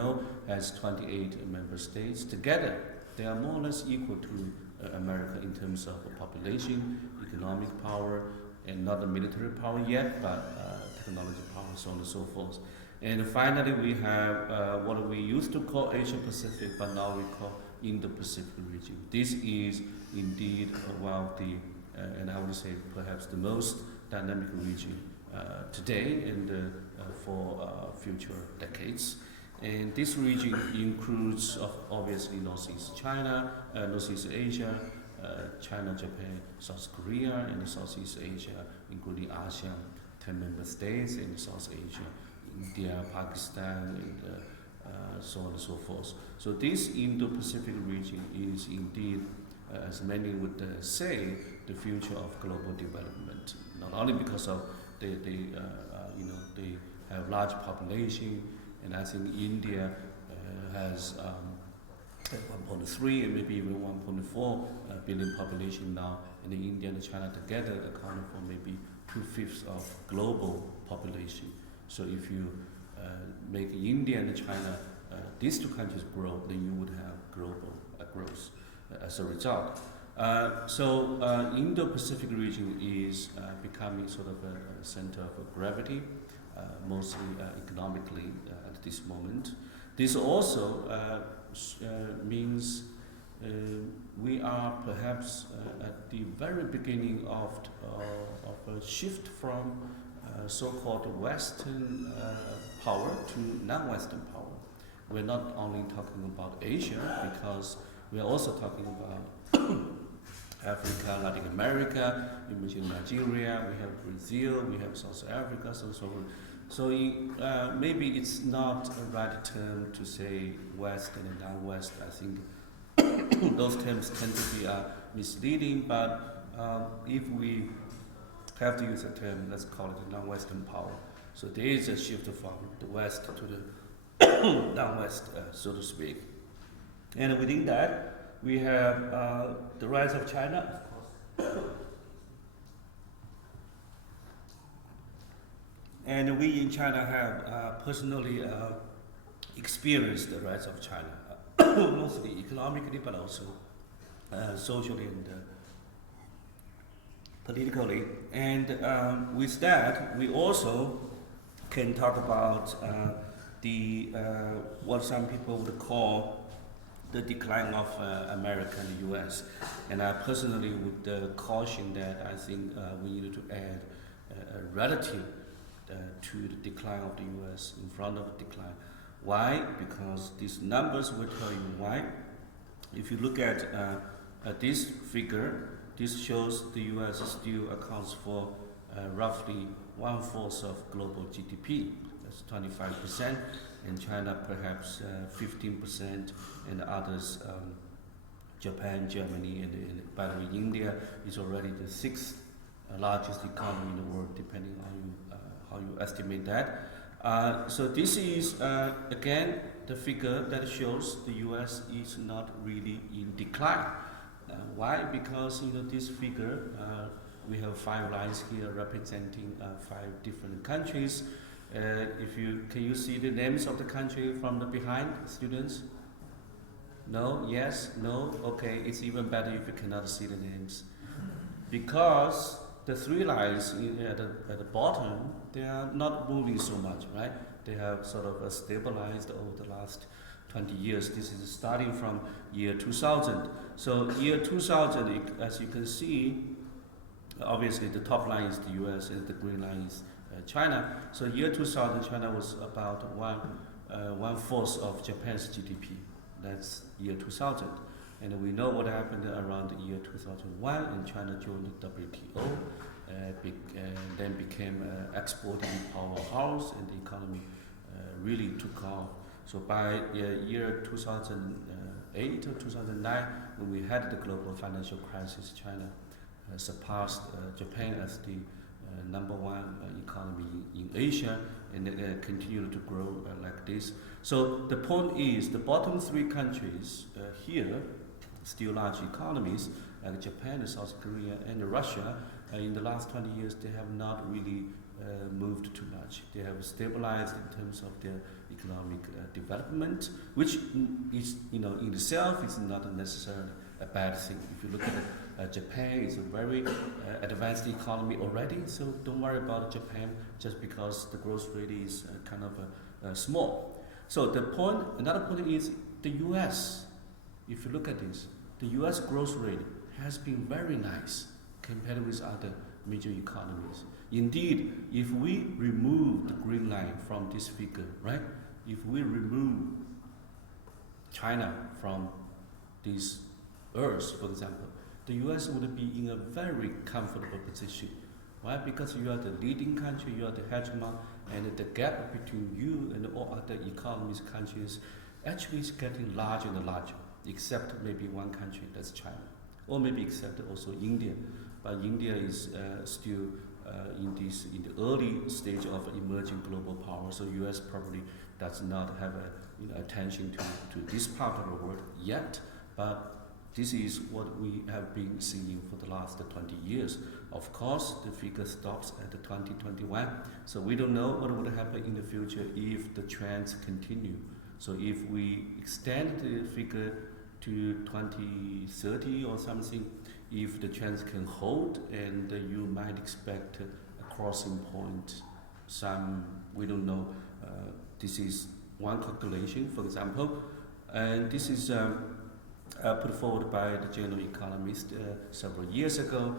know, has 28 member states. Together, they are more or less equal to America in terms of population, economic power, and not the military power yet, but technology power, so on and so forth. And finally, we have what we used to call Asia Pacific, but now we call Indo-Pacific region. This is indeed one of the, and I would say perhaps the most dynamic region today and for future decades. And this region includes obviously Northeast China, Northeast Asia, China, Japan, South Korea, and Southeast Asia, including ASEAN, 10 member states in South Asia, India, Pakistan, and so on and so forth. So this Indo-Pacific region is indeed, as many would say, the future of global development. Not only because of they have large population, and I think India has 1.3 and maybe even 1.4 billion population now, and India and China together account for maybe 2/5 of global population. So if you make India and China, these two countries grow, then you would have global growth as a result. So Indo-Pacific region is becoming sort of a center of gravity, mostly economically at this moment. This also means we are perhaps at the very beginning of a shift from so-called Western power to non-Western power. We're not only talking about Asia, because we're also talking about Africa, Latin America, you mentioned Nigeria, we have Brazil, we have South Africa, so on. So maybe it's not a right term to say West and non-West. I think those terms tend to be misleading, but if we have to use a term, let's call it non-Western power. So there is a shift from the West to the non-West, so to speak. And within that, we have the rise of China, of course. And we in China have personally experienced the rise of China, mostly economically, but also socially and politically. And with that, we also can talk about what some people would call the decline of America and the US. And I personally would caution that I think we need to add a relative to the decline of the US in front of the decline. Why? Because these numbers will tell you why. If you look at this figure, this shows the US still accounts for roughly 1/4 of global GDP. That's 25%, and China perhaps 15%, and others, Japan, Germany, and by the way, India is already the 6th largest economy in the world, depending on how you estimate that. So this is again the figure that shows the U.S. is not really in decline. Why? Because this figure, we have 5 lines here representing 5 different countries. Can you see the names of the country from the behind, students? No? Yes? No? Okay, it's even better if you cannot see the names. Because the 3 lines at the bottom, they are not moving so much, right? They have sort of stabilized over the last 20 years. This is starting from year 2000. So year 2000, as you can see, obviously the top line is the US and the green line is China. So year 2000, China was about 1/4 of Japan's GDP. That's year 2000. And we know what happened around the year 2001, and China joined the WTO, and then became an exporting powerhouse, and the economy really took off. So by year 2008 or 2009, when we had the global financial crisis, China surpassed Japan as the number 1 economy in Asia, and continued to grow like this. So the point is, the bottom 3 countries here, still large economies, like Japan, South Korea, and Russia, in the last 20 years, they have not really moved too much. They have stabilized in terms of their economic development, which is, in itself is not necessarily a bad thing. If you look at Japan, it's a very advanced economy already, so don't worry about Japan just because the growth rate is kind of small. So another point is the U.S. If you look at this, the U.S. growth rate has been very nice compared with other major economies. Indeed, if we remove the green line from this figure, right? If we remove China from this Earth, for example, the U.S. would be in a very comfortable position. Why? Because you are the leading country, you are the hegemon, and the gap between you and all other economies, countries, actually is getting larger and larger, except maybe one country, that's China, or maybe except also India. But India is still in the early stage of emerging global power, so U.S. probably does not have attention to this part of the world yet. But this is what we have been seeing for the last 20 years. Of course, the figure stops at 2021, so we don't know what would happen in the future if the trends continue. So if we extend the figure to 2030 or something, if the trends can hold, and you might expect a crossing point. We don't know. This is one calculation, for example, and this is put forward by the general economist several years ago,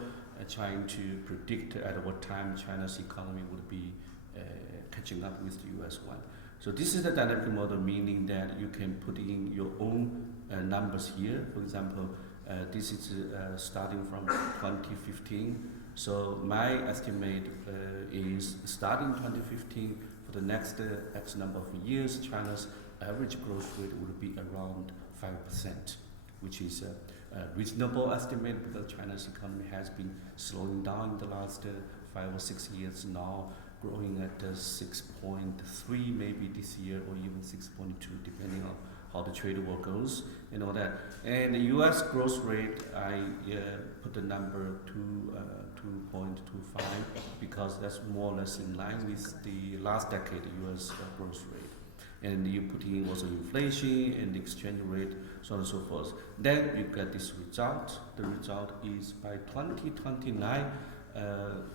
trying to predict at what time China's economy would be catching up with the US one. So this is the dynamic model, meaning that you can put in your own numbers here. For example, this is starting from 2015. So my estimate is starting 2015, for the next X number of years, China's average growth rate would be around 5%, which is a reasonable estimate because China's economy has been slowing down in the last 5 or 6 years now, growing at 6.3 maybe this year, or even 6.2, depending on how the trade war goes and all that. And the U.S. growth rate, I put the number to 2.25 because that's more or less in line with the last decade U.S. growth rate. And you put in also inflation and the exchange rate, so on and so forth. Then you get this result. The result is by 2029,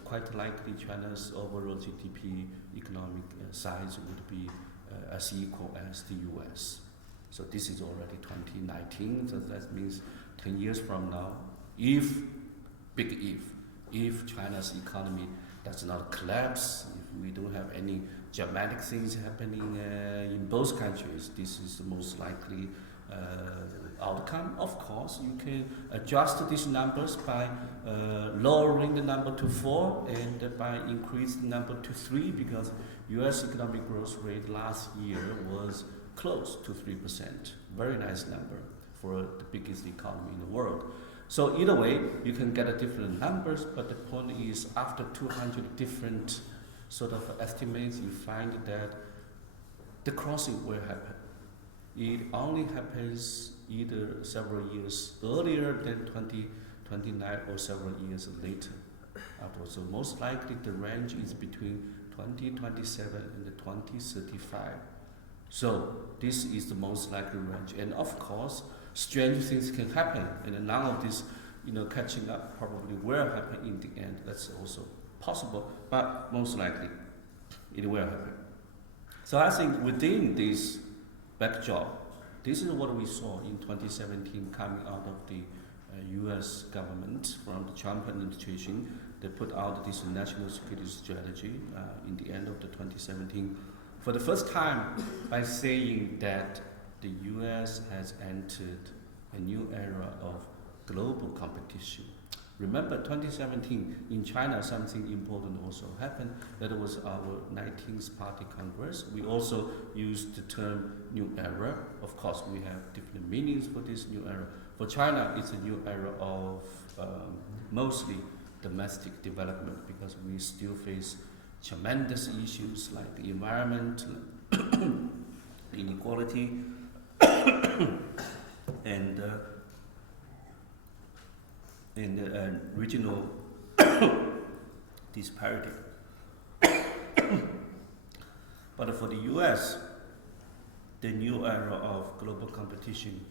quite likely China's overall GDP economic size would be as equal as the US. So this is already 2019, so that means 10 years from now, if China's economy does not collapse, if we don't have any dramatic things happening in both countries, this is the most likely outcome. Of course, you can adjust these numbers by lowering the number to 4 and by increasing the number to 3, because US economic growth rate last year was close to 3%. Very nice number for the biggest economy in the world. So either way, you can get different numbers, but the point is after 200 different sort of estimates, you find that the crossing will happen. It only happens either several years earlier than 2029 or several years later. So most likely the range is between 2027 and 2035. So this is the most likely range. And of course, strange things can happen, and none of this, catching up probably will happen in the end. That's also possible, but most likely it will happen. So I think within this backdrop, this is what we saw in 2017 coming out of the US government from the Trump administration. They put out this national security strategy in the end of the 2017 for the first time by saying that the US has entered a new era of global competition. Remember 2017 in China, something important also happened. That was our 19th Party Congress. We also used the term new era. Of course, we have different meanings for this new era. For China, it's a new era of mostly domestic development, because we still face tremendous issues like the environment, inequality, and regional disparity. But for the US, the new era of global competition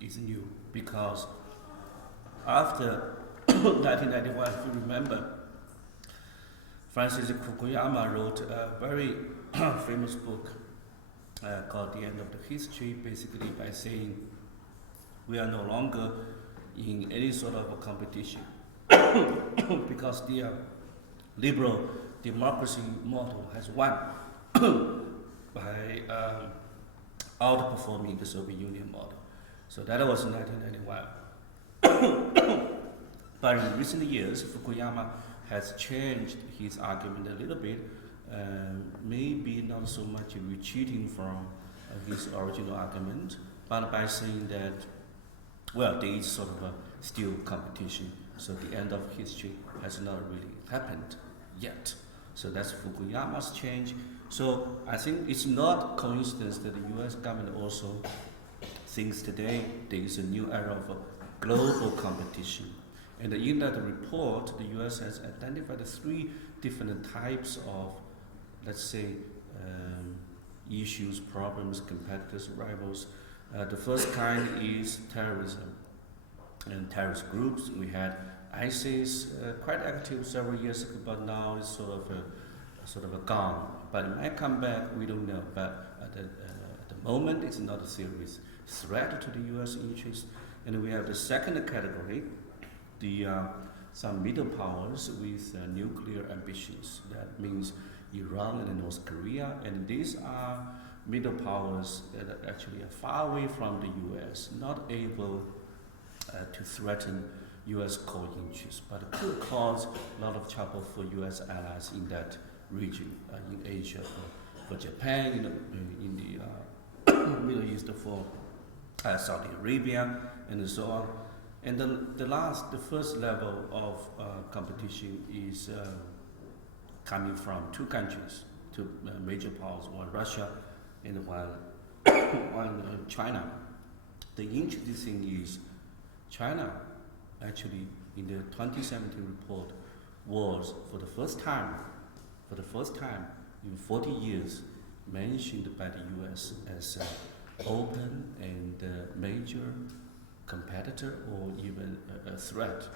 is new because after 1991, if you remember, Francis Fukuyama wrote a very famous book called The End of the History, basically by saying we are no longer in any sort of a competition because the liberal democracy model has won by outperforming the Soviet Union model. So that was in 1991. But in recent years, Fukuyama has changed his argument a little bit, maybe not so much retreating from his original argument, but by saying that, well, there is sort of a still competition, so the end of history has not really happened yet. So that's Fukuyama's change. So I think it's not coincidence that the US government also thinks today there is a new era of global competition. And in that report, the US has identified 3 different types of, let's say, issues, problems, competitors, rivals. The first kind is terrorism and terrorist groups. We had ISIS quite active several years ago, but now it's sort of a gone. But it might come back, we don't know. But at the moment, it's not a serious threat to the US interest. And we have the second category, some middle powers with nuclear ambitions. That means Iran and North Korea, and these are middle powers that are actually far away from the US, not able to threaten US core interests, but could cause a lot of trouble for US allies in that region, in Asia, for Japan, in the Middle East, for Saudi Arabia, and so on. And the first level of competition is coming from 2 countries, 2 major powers, one Russia and one China. The interesting thing is China actually in the 2017 report was for the first time in 40 years mentioned by the US as an open and major competitor or even a threat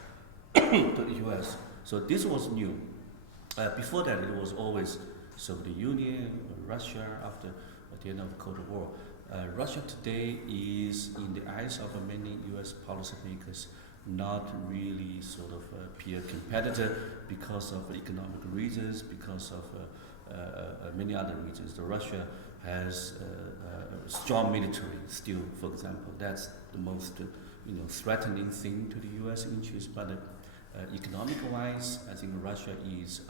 to the US. So this was new. Before that, it was always Soviet Union, Russia after the end of the Cold War. Russia today is, in the eyes of many US policymakers, not really sort of a peer competitor because of economic reasons, because of many other reasons. So Russia has a strong military still, for example. That's the most threatening thing to the US interest. But economic-wise, I think Russia is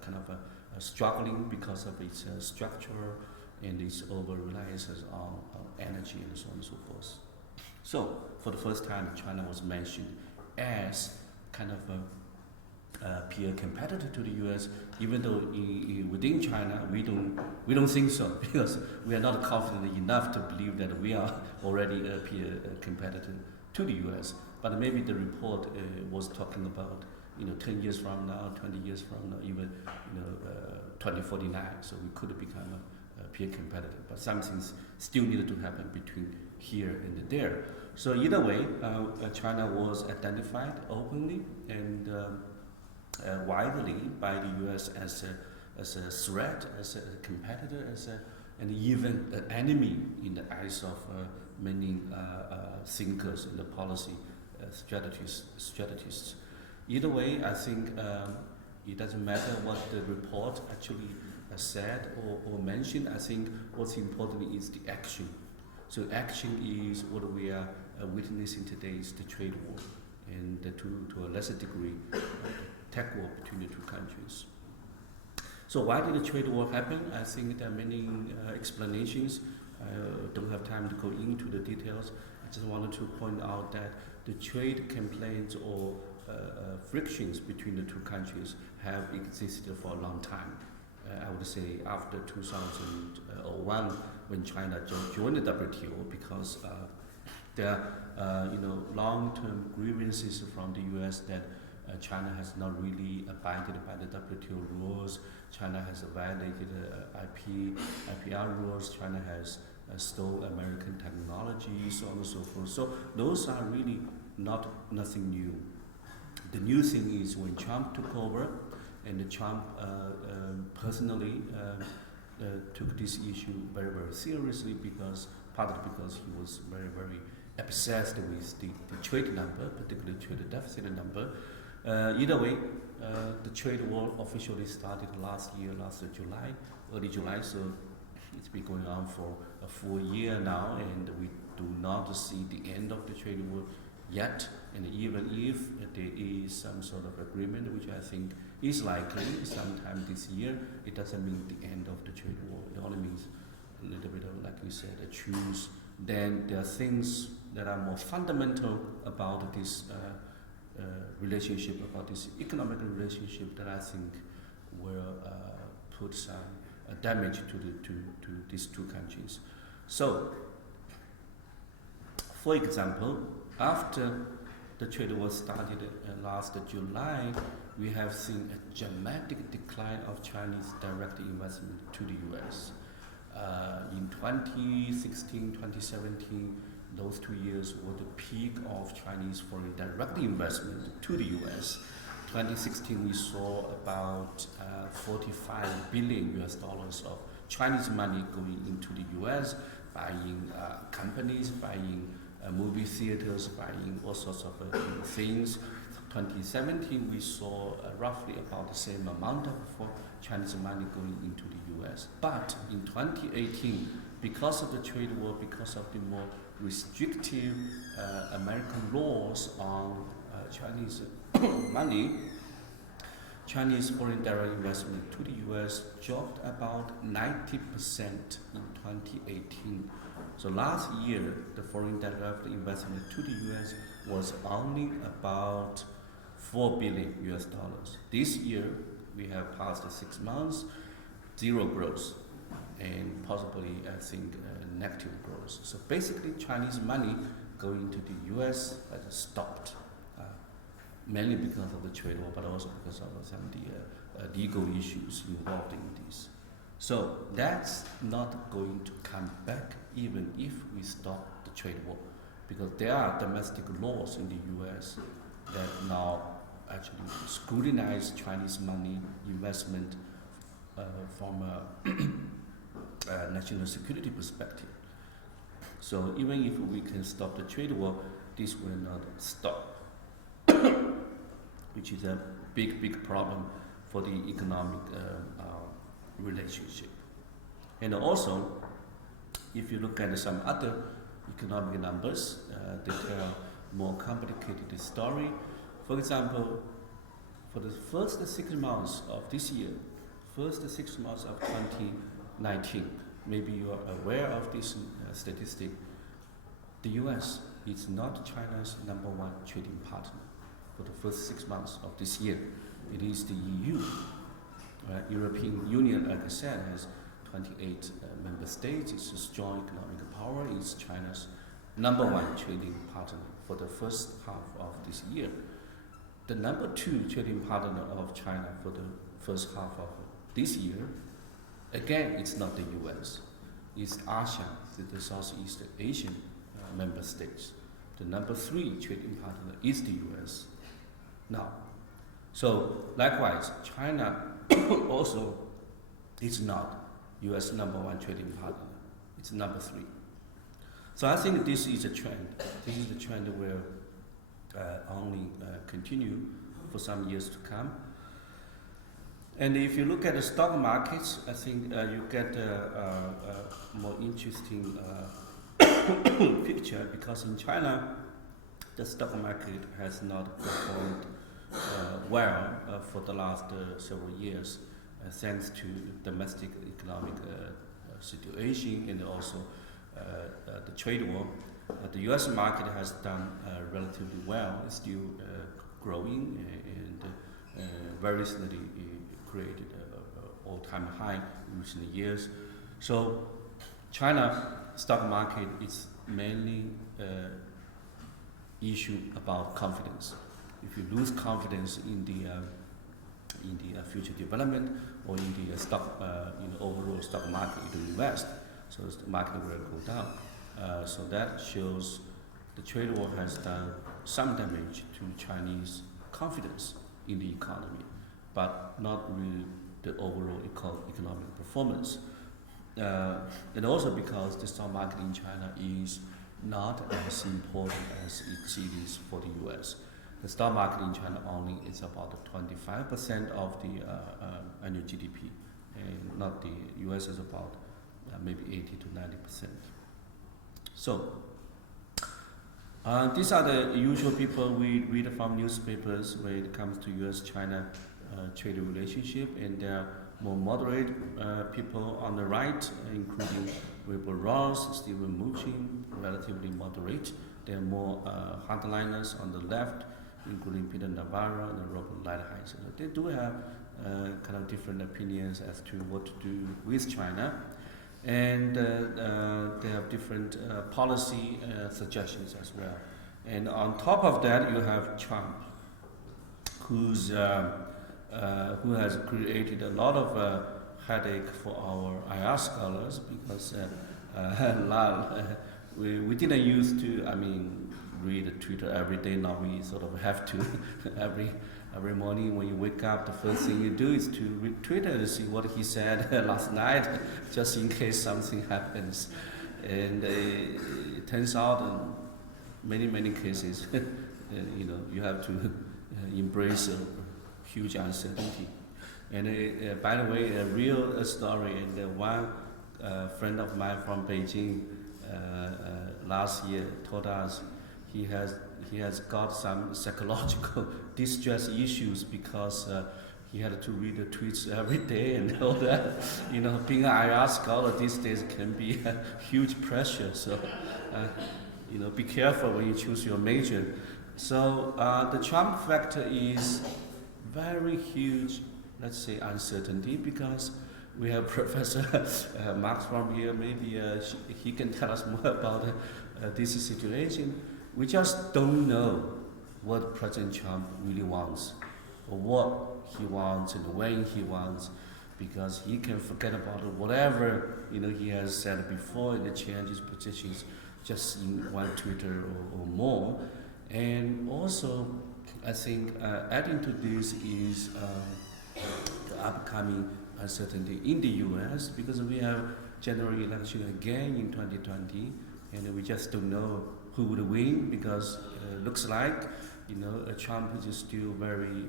kind of struggling because of its structure and its over-reliance on energy and so on and so forth. So, for the first time, China was mentioned as kind of a peer competitor to the U.S., even though within China we don't think so, because we are not confident enough to believe that we are already a peer competitor to the U.S. But maybe the report was talking about 10 years from now, 20 years from now, even 2049. So we could become a peer competitor. But some things still needed to happen between here and there. So either way, China was identified openly and widely by the U.S. as a threat, as a competitor, and even an enemy in the eyes of many thinkers and the policy strategists. Either way, I think it doesn't matter what the report actually said or mentioned. I think what's important is the action. So action is what we are witnessing today is the trade war, and to a lesser degree, tech war between the 2 countries. So why did the trade war happen? I think there are many explanations. I don't have time to go into the details. I just wanted to point out that the trade complaints or frictions between the 2 countries have existed for a long time. I would say after 2001, when China joined the WTO, because there are long-term grievances from the U.S. that China has not really abided by the WTO rules. China has violated IPR rules. China has stole American technology, so on and so forth. So those are really nothing new. The new thing is when Trump took over, and Trump personally took this issue very, very seriously partly because he was very, very obsessed with the trade number, particularly trade deficit number. Either way, the trade war officially started early July, so it's been going on for a full year now, and we do not see the end of the trade war yet. And even if there is some sort of agreement, which I think is likely sometime this year, it doesn't mean the end of the trade war. It only means a little bit of, like you said, a truce. Then there are things that are more fundamental about this relationship, about this economic relationship, that I think will put some damage to these two countries. So, for example, after the trade war started last July, we have seen a dramatic decline of Chinese direct investment to the US. In 2016, 2017, those 2 years were the peak of Chinese foreign direct investment to the US. 2016, we saw about $45 billion of Chinese money going into the US, buying companies, buying movie theaters, buying all sorts of things. 2017, we saw roughly about the same amount of Chinese money going into the US. But in 2018, because of the trade war, because of the more restrictive American laws on Chinese money, Chinese foreign direct investment to the US dropped about 90% in 2018. So last year, the foreign direct investment to the US was only about $4 billion. This year, we have passed 6 months, zero growth, and possibly, I think, negative growth. So basically, Chinese money going to the US has stopped, mainly because of the trade war, but also because of some of the legal issues involved in this. So that's not going to come back even if we stop the trade war, because there are domestic laws in the US that now actually scrutinize Chinese money investment from a national security perspective. So even if we can stop the trade war, this will not stop, which is a big problem for the economic relationship. And also, if you look at some other economic numbers, they tell more complicated story. For example, for the first 6 months of this year, first 6 months of 2019, maybe you are aware of this statistic, the US is not China's #1 trading partner for the first 6 months of this year. It is the EU. European Union, like I said, has 28 member states. It's a strong economic power. It's China's #1 trading partner for the first half of this year. The #2 trading partner of China for the first half of this year, again, it's not the US. It's ASEAN, the Southeast Asian member states. The #3 trading partner is the US. Now, so likewise, China also is not US #1 trading partner. It's #3. So I think this is a trend. This is a trend will only continue for some years to come. And if you look at the stock markets, I think you get a more interesting picture, because in China, the stock market has not performed well for the last several years, thanks to domestic economic situation and also the trade war. The US market has done relatively well. It's still growing, and very recently created an all-time high in recent years. So China stock market is mainly issue about confidence. if you lose confidence in the future development or in the stock, overall stock market in the U.S., so the market will go down. So that shows the trade war has done some damage to Chinese confidence in the economy, but not really the overall economic performance. And also because the stock market in China is not as important as it is for the U.S. The stock market in China only is about 25% of the annual GDP, and not the U.S. is about maybe 80 to 90%. So these are the usual people we read from newspapers when it comes to U.S.-China trade relationship, and there are more moderate people on the right, including Wilbur Ross, Stephen Mnuchin, relatively moderate. There are more hardliners on the left, including Peter Navarro and Robert Lighthizer. They do have kind of different opinions as to what to do with China, and they have different policy suggestions as well. And on top of that, you have Trump, who has created a lot of headache for our IR scholars, because we didn't used to, read Twitter every day. Now we sort of have to every morning when you wake up, the first thing you do is to read Twitter to see what he said last night, just in case something happens. And it turns out in many cases, you have to embrace a huge uncertainty. And by the way, a real story, and one friend of mine from Beijing last year told us he has got some psychological distress issues because he had to read the tweets every day, and all that. Being an IR scholar these days can be a huge pressure. So, be careful when you choose your major. So the Trump factor is very huge, let's say, uncertainty, because we have Professor Marx from here. Maybe he can tell us more about this situation. We just don't know what President Trump really wants, or what he wants and when he wants, because he can forget about whatever he has said before and change his positions just in one Twitter or more. And also, I think adding to this is the upcoming uncertainty in the U.S., because we have general election again in 2020, and we just don't know who would win, because looks like Trump is still very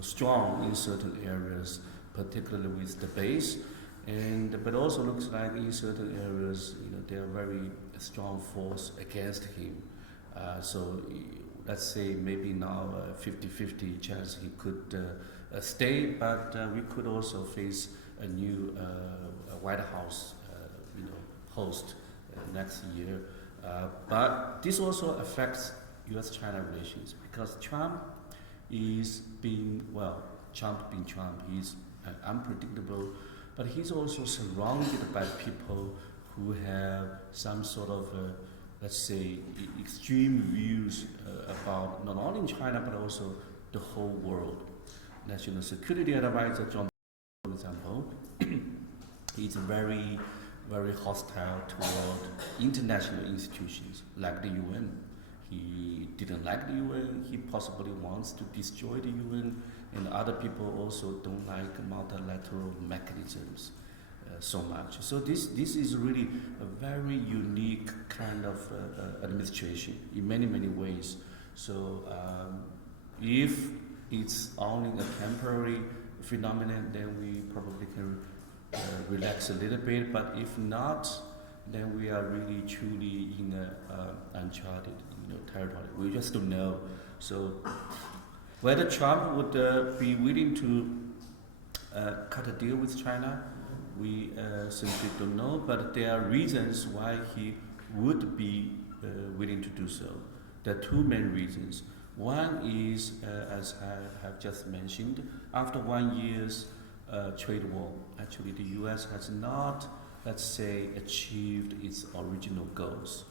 strong in certain areas, particularly with the base, but also looks like in certain areas they are very strong force against him. So let's say maybe now 50-50 chance he could stay, but we could also face a new White House host next year. But this also affects U.S.-China relations, because Trump is Trump being Trump, he's unpredictable, but he's also surrounded by people who have some sort of let's say extreme views about not only China but also the whole world. National Security Advisor John, for example, he's very hostile toward international institutions like the UN. He didn't like the UN. He possibly wants to destroy the UN, and other people also don't like multilateral mechanisms so much. So this is really a very unique kind of administration in many ways. So if it's only a temporary phenomenon, then we probably can relax a little bit. But if not, then we are really truly in uncharted territory. We just don't know. So whether Trump would be willing to cut a deal with China, we simply don't know. But there are reasons why he would be willing to do so. There are two main reasons. One is, as I have just mentioned, after 1 year's trade war, actually the U.S. has not, let's say, achieved its original goals.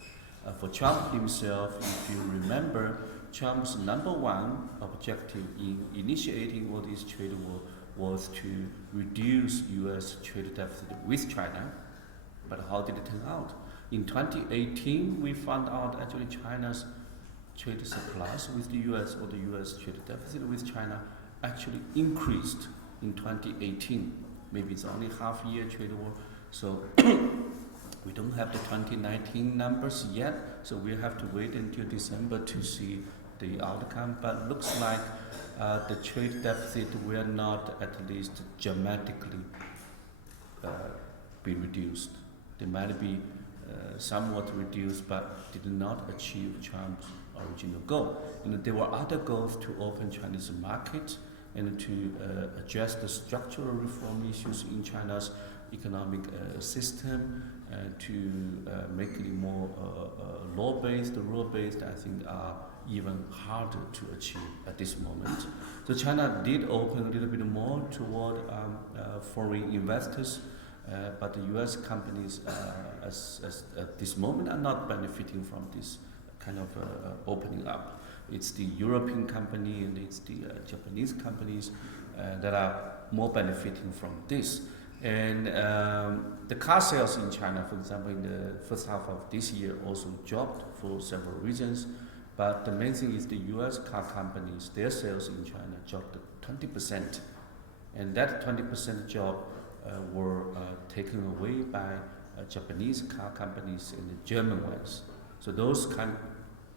For Trump himself, if you remember, Trump's number one objective in initiating all this trade war was to reduce U.S. trade deficit with China. But how did it turn out? In 2018, we found out actually China's trade surplus with the U.S. or the U.S. trade deficit with China actually increased in 2018. Maybe it's only half-year trade war, so we don't have the 2019 numbers yet. So we have to wait until December to see the outcome. But looks like the trade deficit will not at least dramatically be reduced. They might be somewhat reduced, but did not achieve Trump's original goal. There were other goals to open Chinese market and to address the structural reform issues in China's economic system, to make it more law-based, rule-based, I think are even harder to achieve at this moment. So China did open a little bit more toward foreign investors, but the U.S. companies at this moment are not benefiting from this kind of opening up. It's the European company and it's the Japanese companies that are more benefiting from this. And the car sales in China, for example, in the first half of this year also dropped for several reasons. But the main thing is the U.S. car companies, their sales in China dropped 20%. And that 20% drop were taken away by Japanese car companies and the German ones. So those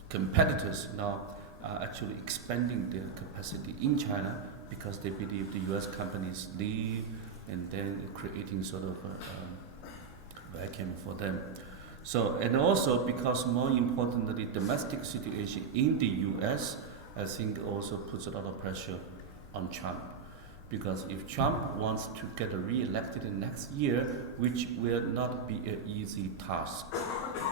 competitors now are actually expanding their capacity in China because they believe the U.S. companies leave and then creating sort of a vacuum for them. So, and also because more importantly, domestic situation in the U.S. I think also puts a lot of pressure on Trump. Because if Trump wants to get re-elected next year, which will not be an easy task,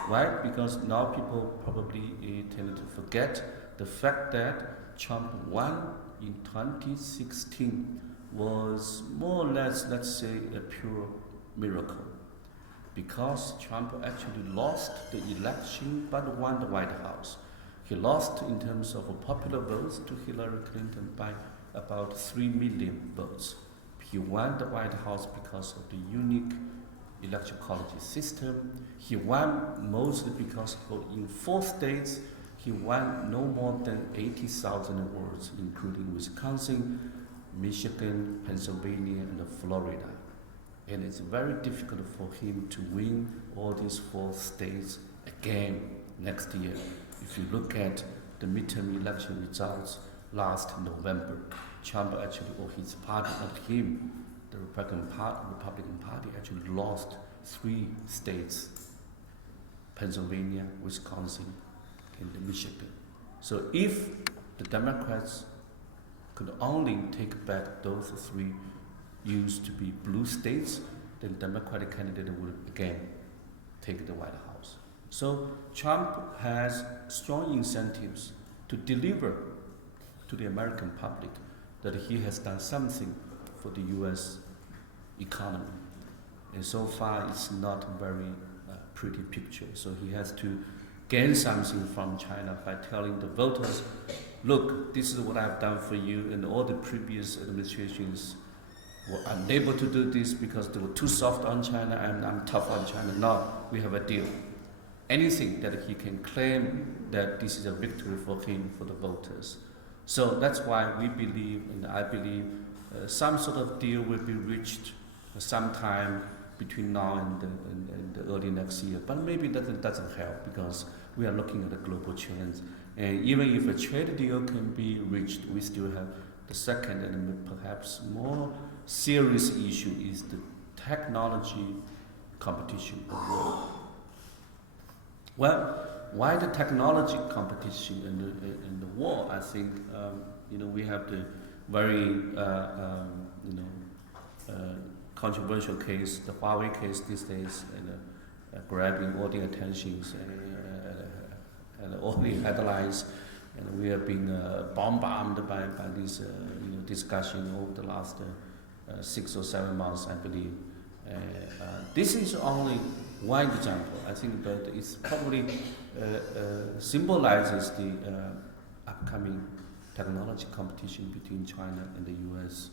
right? Because now people probably tend to forget the fact that Trump won in 2016 was more or less, let's say, a pure miracle. Because Trump actually lost the election but won the White House. He lost in terms of popular votes to Hillary Clinton by about 3 million votes. He won the White House because of the unique electoral college system. He won mostly because in 4 states, he won no more than 80,000 votes, including Wisconsin, Michigan, Pennsylvania, and Florida. And it's very difficult for him to win all these 4 states again next year. If you look at the midterm election results last November, Trump actually, or his party, not him, the Republican Party actually lost 3 states, Pennsylvania, Wisconsin, and Michigan. So if the Democrats could only take back those 3 used to be blue states, then Democratic candidate would again take the White House. So Trump has strong incentives to deliver to the American public that he has done something for the U.S. economy. And so far it's not a very pretty picture. So he has to gain something from China by telling the voters, look, this is what I've done for you, and all the previous administrations were unable to do this because they were too soft on China and I'm tough on China. Now we have a deal. Anything that he can claim that this is a victory for him, for the voters. So that's why we believe, and I believe, some sort of deal will be reached sometime between now and the early next year. But maybe that doesn't help because we are looking at the global trends. And even if a trade deal can be reached, we still have the second and perhaps more serious issue is the technology competition abroad. Well, why the technology competition and the war? I think we have the very controversial case, the Huawei case these days, grabbing all the attentions and all the headlines, and we have been bombarded by this discussion over the last 6 or 7 months, I believe. This is only one example. I think that it probably symbolizes upcoming technology competition between China and the U.S.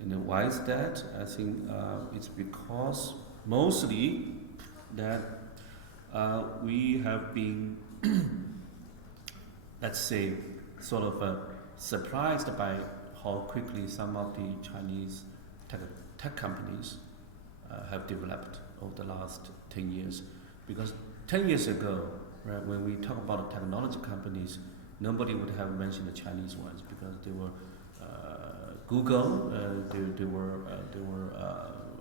And why is that? I think it's because mostly that we have been, let's say, sort of surprised by how quickly some of the Chinese tech companies have developed over the last 10 years. Because 10 years ago, right, when we talk about technology companies, nobody would have mentioned the Chinese ones because they were Google, they were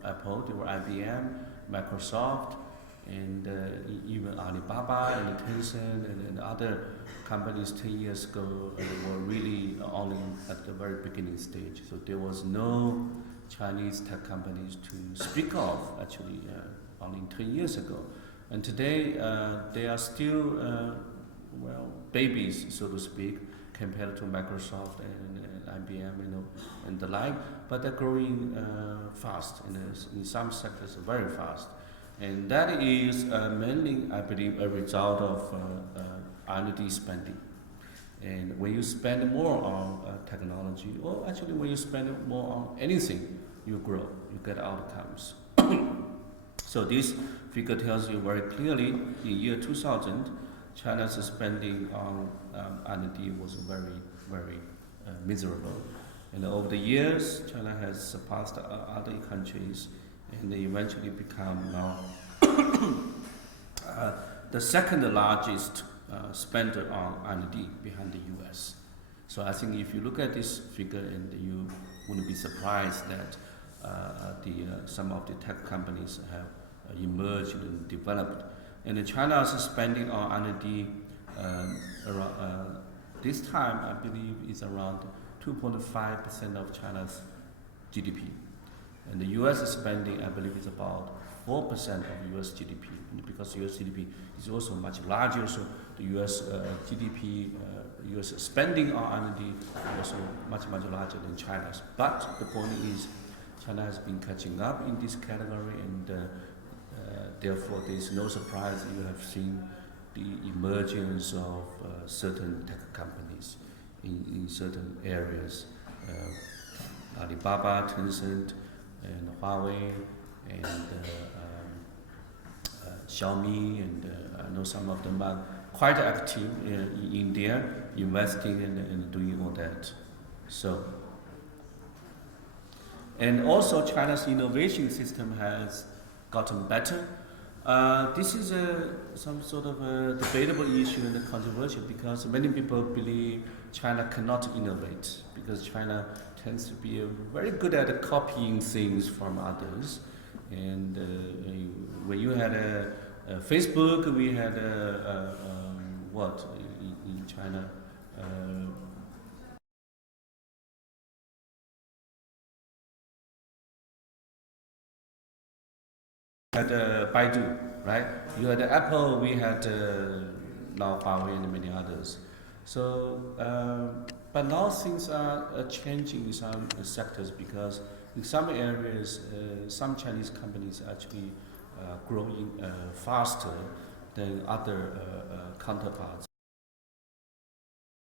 Apple, they were IBM, Microsoft, and even Alibaba and Tencent and other companies 10 years ago were really only at the very beginning stage. So there was no Chinese tech companies to speak of actually only 10 years ago. And today they are still babies, so to speak, compared to Microsoft and IBM, and the like. But they're growing fast, in some sectors very fast. And that is mainly, I believe, a result of R&D spending. And when you spend more on technology, or actually when you spend more on anything, you grow, you get outcomes. So this figure tells you very clearly, in year 2000, China's spending on R&D was very, very miserable. And over the years, China has surpassed other countries and they eventually become now the second largest spender on R&D behind the US. So I think if you look at this figure, and you wouldn't be surprised that some of the tech companies have emerged and developed. And China's spending on R&D this time, I believe, is around 2.5% of China's GDP. And the US spending, I believe, is about 4% of US GDP. And because US GDP is also much larger, so the US GDP, US spending on R&D is also much, much larger than China's. But the point is, China has been catching up in this category, and therefore there is no surprise you have seen the emergence of certain tech companies in certain areas. Alibaba, Tencent, and Huawei, and Xiaomi, and I know some of them are quite active in India, investing and doing all that. So, and also China's innovation system has gotten better. This is some sort of a debatable issue and controversial because many people believe China cannot innovate because China tends to be very good at copying things from others. And when you had Facebook, we had what in China? Had Baidu, right? You had Apple, we had now Huawei and many others. So, but now things are changing in some sectors because in some areas, some Chinese companies actually growing faster than other counterparts.